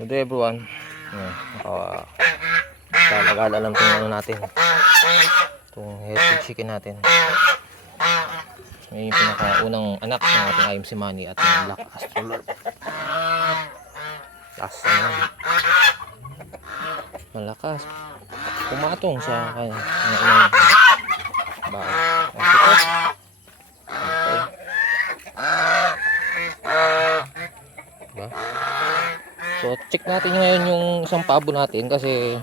Good day everyone. Ayan, naka talagal alam kung ano natin. Itong healthy chicken natin. May yung pinakaunang anak ng ating IMC Money at ng Black Astrolord. Last ano. Malakas. Pumatong sa kanya. Ng inang ba? Okay. Okay. Diba? So, check natin ngayon yung isang pabo natin kasi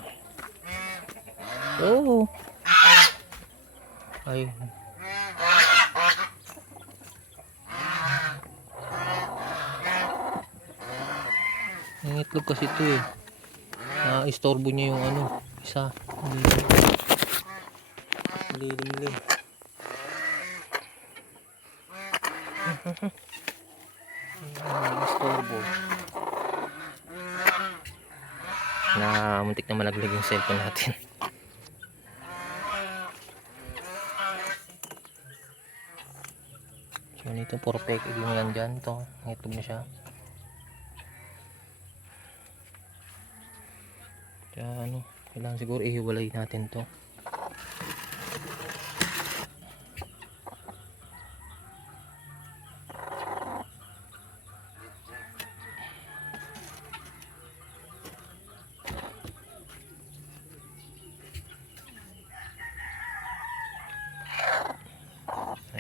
Oh. Ay. Ang itlog kasi ito eh. Na-istorbo niya yung ano, isa. Lilim-lim. Na-istorbo. Na muntik na malaglag yung cellphone natin. So nito perfect yung lang dyan to. Itlog na siya. Kaya ano, kailangan siguro ihiwalay natin to.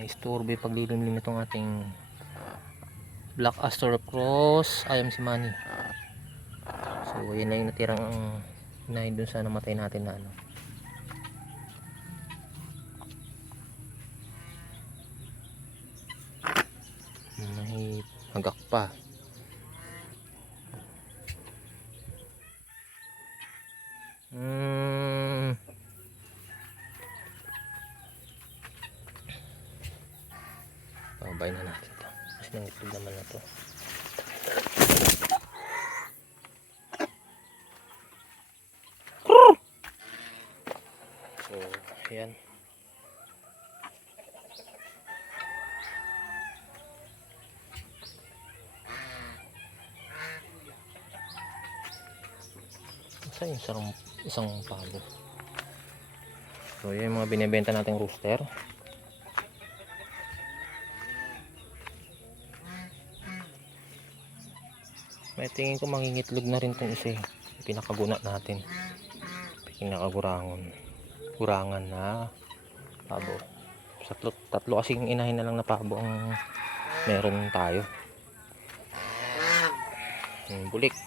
Yung paglilimlim nitong ating Black Astor Cross. IMC Money so yun lang yung natirang inahin dun sa namatay natin na ano. May hagak pa Pabay na natin to. Kasi nangitlog naman na to. So, ayan. Saan yung sarang isang pabo? So, yan yung mga binibenta nating rooster. May tingin ko mangingitlog na rin tong isa eh. Pinakaguna natin. Pinakagurangon. Gurangan na pabo. Tatlo, tatlo kasing inahin na lang na pabo ang meron tayo. Bulik.